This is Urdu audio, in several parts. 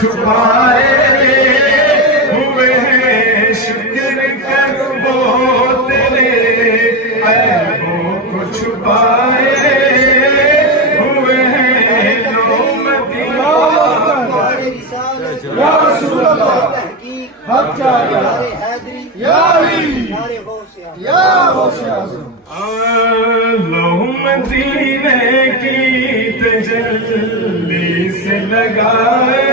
چھپائے ہوئے ہیں، شکر کر وہ تیرے عیبوں کو چھپائے ہوئے ہیں لوگ مدینہ۔ یا رسول اللہ حق چاہیے یا علی یا غوث اعظم۔ لوگ مدینے کی تجلی سے لگائے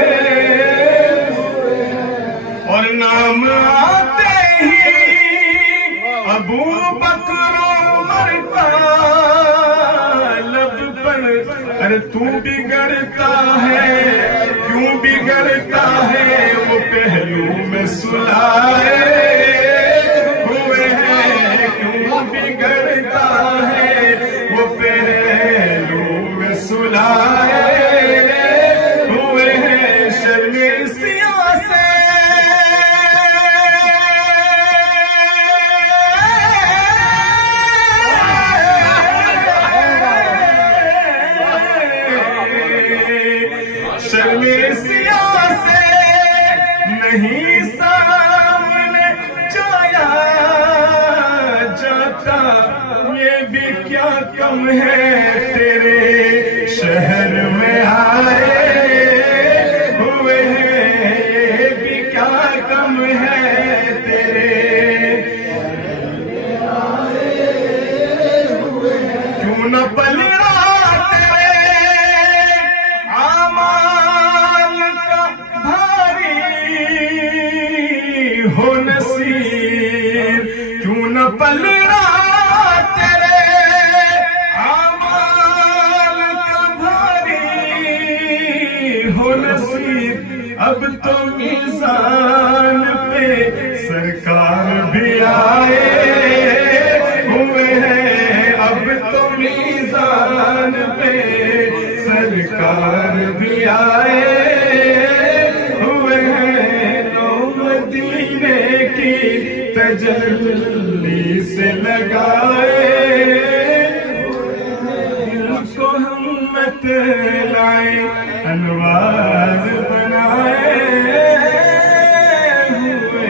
اور نام آتے ہی ابو بکر عمر کا لب پر، ارے تو بگڑتا ہے کیوں بگڑتا ہے، وہ پہلو میں سلائے ہوئے ہیں، کیوں بگڑتا ہے وہ پہلو میں سلائے ہوئے ہیں، شرم سیاہ سے شرم سیاہ سے نہیں سامنے جایا جاتا، یہ بھی کیا کم ہے تیرے شہر میں آئے ہوئے ہیں، یہ بھی کیا کم ہے تیرے کیوں نہ پلڑا ہو نصیر، کیوں نہ پلڑا تیرے اعمال کا بھاری ہو نصیر، اب تو میزان پہ سرکار بھی آئے ہوئے ہیں، اب تو میزان پہ سرکار بھی آئے تجلی سے لگائے دل کو ہمت لائے انوار بنائے ہوئے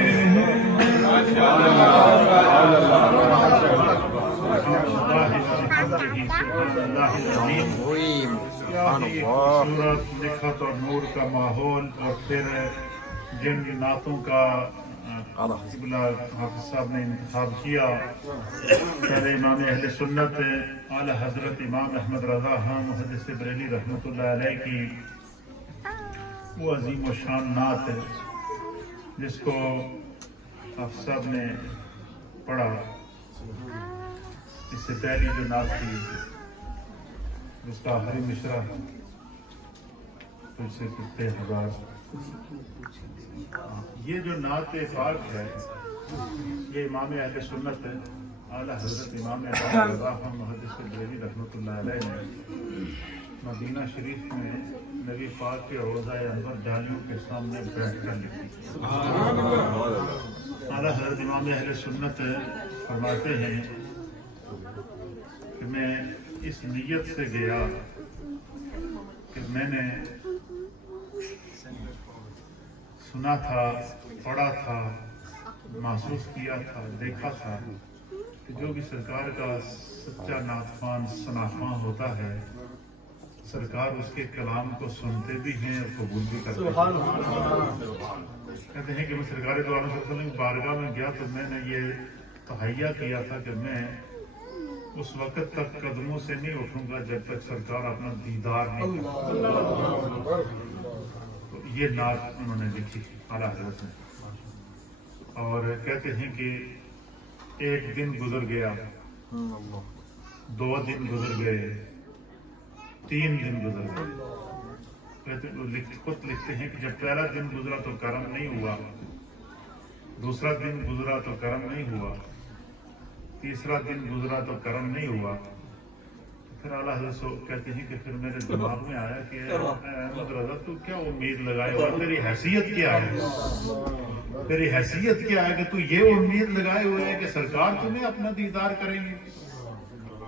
خوبصورت لکھت اور نور کا ماحول، اور پھر جن نعتوں کا حافظ صاحب نے انتخاب کیا، پہلے امام اہل سنت اعلی حضرت امام احمد رضا خان محدث بریلی رحمۃ اللہ علیہ کی وہ عظیم و شان نعت ہے جس کو حافظ صاحب نے پڑھا۔ اس سے پہلی جو نعت تھی جس کا آخری مشرا کچھ سے کتنے ہزار، یہ جو نعت پاک ہے یہ امام اہل سنت اعلی حضرت امام احمد رضا خان محدث بریلی رحمۃ اللہ علیہ نے مدینہ شریف میں نبی پاک کے روضہ انور جالیوں کے سامنے بیٹھ کر لکھی۔ اعلی حضرت امام اہل سنت فرماتے ہیں کہ میں اس نیت سے گیا کہ میں نے سنا تھا، پڑھا تھا، محسوس کیا تھا، دیکھا تھا کہ جو بھی سرکار کا سچا نعت خوان ثناخواں ہوتا ہے، سرکار اس کے کلام کو سنتے بھی ہیں اور قبول بھی کرتے ہیں۔ کہتے ہیں کہ میں سرکار دو عالم صلی اللہ علیہ وسلم کی بارگاہ میں گیا تو میں نے یہ تہیہ کیا تھا کہ میں اس وقت تک قدموں سے نہیں اٹھوں گا جب تک سرکار اپنا دیدار نہیں کرتا۔ تو یہ نعت انہوں نے لکھی اعلیٰ حضرت نے، اور کہتے ہیں کہ ایک دن گزر گیا، 2 دن گزر گئے، 3 دن گزر گئے۔ خود لکھتے ہیں کہ جب پہلا دن گزرا تو کرم نہیں ہوا، دوسرا دن گزرا تو کرم نہیں ہوا، تیسرا دن گزرا تو کرم نہیں ہوا۔ پھر اعلیٰ حضرت کہتے ہیں کہ پھر میرے دماغ میں آیا کہ احمد رضا تو کیا امید لگائے ہوا، تیری حیثیت کیا ہے، تیری حیثیت کیا ہے کہ تو یہ امید لگائے ہوئے ہے کہ سرکار تمہیں اپنا دیدار کریں گے۔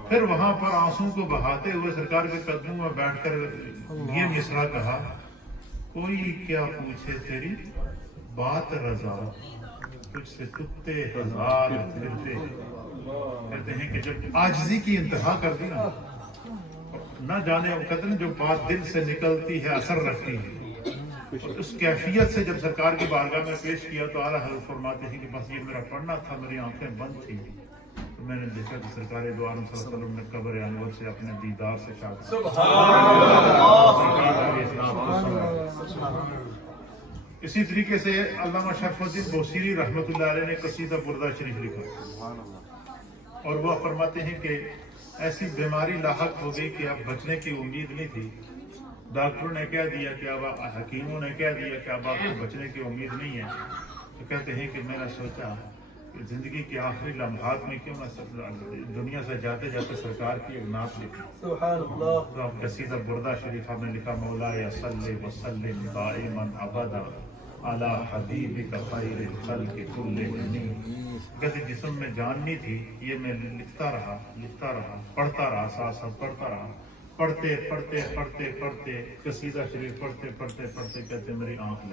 پھر وہاں پر آنسوں کو بہاتے ہوئے سرکار کے قدموں میں بیٹھ کر یہ مصرع کہا، کوئی کیا پوچھے تیری بات رضا، تجھ سے کتے ہزار پھرتے۔ کہتے ہیں کہ جب عاجزی کی انتہا کر دی نہ جانے، وہ کہتے ہیں جو بات دل سے نکلتی ہے اثر رکھتی ہے، اور اس کیفیت سے جب سرکار کی بارگاہ میں پیش کیا تو اعلیٰ حضرت فرماتے ہیں کہ بس یہ میرا پڑھنا تھا، میری آنکھیں بند تھی تو میں نے دیکھا کہ سرکار دو عالم صلی اللہ علیہ وسلم نے قبر انور سے اپنے دیدار سے شاد اسی طریقے سے علامہ شرف الدین بوصیری رحمۃ اللہ علیہ نے قصیدہ بردہ شریف لکھا، اور وہ فرماتے ہیں کہ ایسی بیماری لاحق ہو گئی کہ اب بچنے کی امید نہیں تھی، ڈاکٹروں نے کہہ دیا کہ اب حکیموں نے کہہ دیا کہ اب آپ کو بچنے کی امید نہیں ہے، تو کہتے ہیں کہ میں نے سوچا کہ زندگی کے آخری لمحات میں کیوں میں دنیا سے جاتے جاتے سرکار کی ایک نعت لکھی، تو اب قصیدہ بردہ شریفہ میں لکھا مولا صلی وسلم دائما ابدا علی حبیبک خیر الخلق کلہم۔ کہتے جسم میں جان نہیں تھی، یہ میں لکھتا رہا پڑھتا رہا، ساتھ ساتھ پڑھتا رہا، پڑھتے قصیدہ شریف پڑھتے کہتے میری آنکھ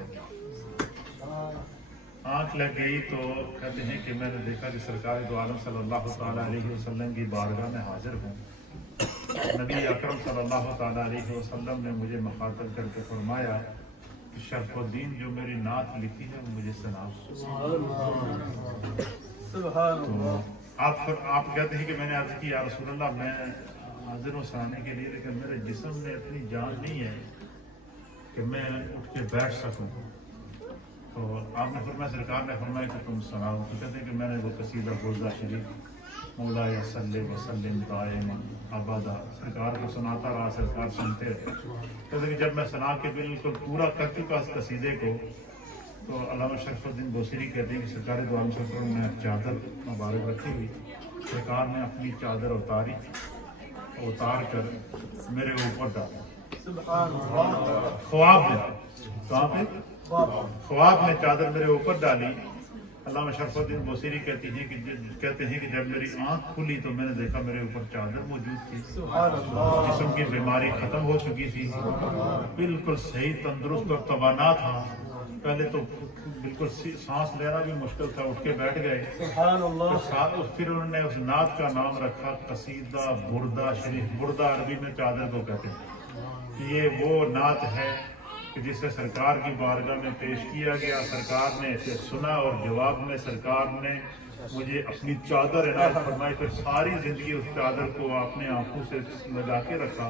لگ گئی تو کہتے ہیں کہ میں نے دیکھا کہ سرکار دو عالم صلی اللہ تعالیٰ علیہ وسلم کی بارگاہ میں حاضر ہوں۔ نبی اکرم صلی اللہ تعالیٰ علیہ وسلم نے مجھے مخاطب کر کے فرمایا کہ شرف الدین جو میری نعت لکھی ہے وہ مجھے سنا۔ تو آپ کہتے ہیں کہ میں نے عرض کی یا رسول اللہ میں حاضر ہوں سنانے کے لیے، لیکن میرے جسم میں اتنی جان نہیں ہے کہ میں اٹھ کے بیٹھ سکوں۔ تو آپ نے فرمایا، سرکار نے فرمایا کہ تم سناؤ، تو کہتے ہیں کہ میں نے وہ قصیدہ بردہ شریف مولا صلی وسلم دائما ابدا سرکار کو سناتا رہا، سرکار سنتے رہے۔ کہتے ہیں کہ جب میں سنا کے بالکل پورا کر چکا اس قصیدے کو تو علامہ شرف الدین بوصیری کہتے ہیں کہ سرکار دو عالم صلی اللہ علیہ وسلم نے چادر مبارک رکھی ہوئی، سرکار نے اپنی چادر اتار کر میرے اوپر ڈالا، خواب میں، کہاں پہ؟ خواب میں چادر میرے اوپر ڈالی۔ علامہ شرف الدین بوصیری کہتے ہیں کہ جب میری آنکھ کھلی تو میں نے دیکھا میرے اوپر چادر موجود تھی، جسم کی بیماری ختم ہو چکی تھی، بالکل صحیح تندرست اور توانا تھا۔ پہلے تو بالکل سانس لینا بھی مشکل تھا، اٹھ کے بیٹھ گئے۔ پھر انہوں نے اس نعت کا نام رکھا قصیدہ بردہ شریف، بردہ عربی میں چادر کو کہتے ہیں۔ یہ وہ نعت ہے کہ جسے سرکار کی بارگاہ میں پیش کیا گیا، سرکار نے اسے سنا اور جواب میں سرکار نے مجھے اپنی چادر عنایت فرمائی۔ پھر ساری زندگی اس چادر کو آپ نے آنکھوں سے لگا کے رکھا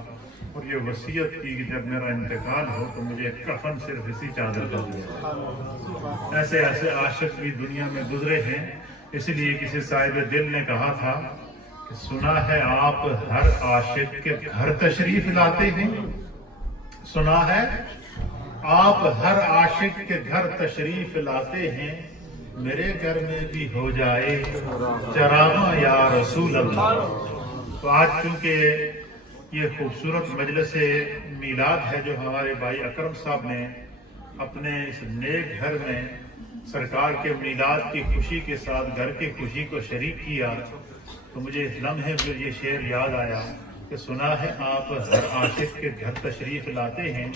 اور یہ وصیت کی کہ جب میرا انتقال ہو تو مجھے کفن صرف اسی چادر کا دیا۔ ایسے عاشق بھی دنیا میں گزرے ہیں، اس لیے کسی صاحب دل نے کہا تھا کہ سنا ہے آپ ہر عاشق کے گھر تشریف لاتے ہیں، سنا ہے آپ ہر عاشق کے گھر تشریف لاتے ہیں، میرے گھر میں بھی ہو جائے چراغاں یا رسول اللہ۔ تو آج چونکہ یہ خوبصورت مجلس میلاد ہے جو ہمارے بھائی اکرم صاحب نے اپنے اس نیک گھر میں سرکار کے میلاد کی خوشی کے ساتھ گھر کی خوشی کو شریک کیا، تو مجھے اس لمحے میں یہ شعر یاد آیا کہ سنا ہے آپ ہر عاشق کے گھر تشریف لاتے ہیں۔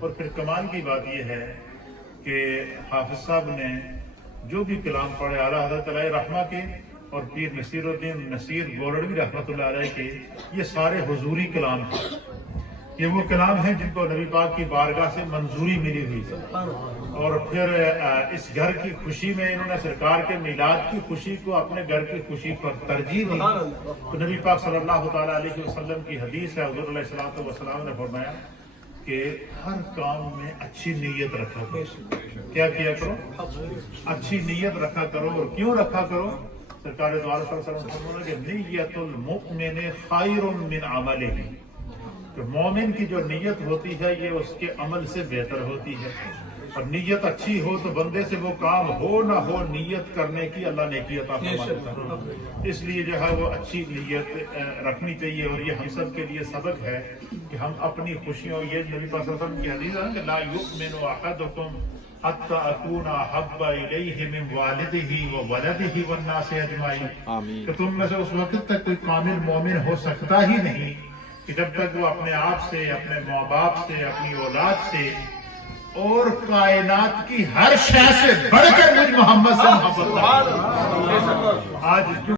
اور پھر کمال کی بات یہ ہے کہ حافظ صاحب نے جو بھی کلام پڑھے اعلیٰ حضرت علیہ رحمہ کے اور پیر نصیر الدین نصیر گورڑوی رحمۃ اللہ علیہ کے، یہ سارے حضوری کلام تھے۔ یہ وہ کلام ہیں جن کو نبی پاک کی بارگاہ سے منظوری ملی ہوئی تھی، اور پھر اس گھر کی خوشی میں انہوں نے سرکار کے میلاد کی خوشی کو اپنے گھر کی خوشی پر ترجیح دی۔ تو نبی پاک صلی اللہ تعالیٰ علیہ وسلم کی حدیث ہے، حضور علیہ الصلوۃ والسلام نے فرمایا کہ ہر کام میں اچھی نیت رکھا کرو۔ کیا کیا کرو؟ اچھی نیت رکھا کرو۔ اور کیوں رکھا کرو؟ سرکار دو عالم صلی اللہ علیہ وسلم نے کہ نیت المؤمن خیر من عملہ، کہ مومن کی جو نیت ہوتی ہے یہ اس کے عمل سے بہتر ہوتی ہے، اور نیت اچھی ہو تو بندے سے وہ کام ہو نہ ہو نیت کرنے کی اللہ نیکی عطا فرماتا ہے۔ اس لیے جو ہے وہ اچھی نیت رکھنی چاہیے، اور یہ ہم سب کے لیے سبق ہے کہ ہم اپنی خوشیوں، یہ نبی صلی اللہ علیہ وسلم کی حدیث ہے کہ لا یؤمن احدکم حتی اکون احب الیہ من والدہ وولدہ والناس اجمعین، کہ تم میں سے اس وقت تک کوئی کامل مومن ہو سکتا ہی نہیں کہ جب تک وہ اپنے آپ سے، اپنے ماں باپ سے، اپنی اولاد سے اور کائنات کی ہر شے سے بڑھ کر مجھ محمد سے محبت ہے۔ آج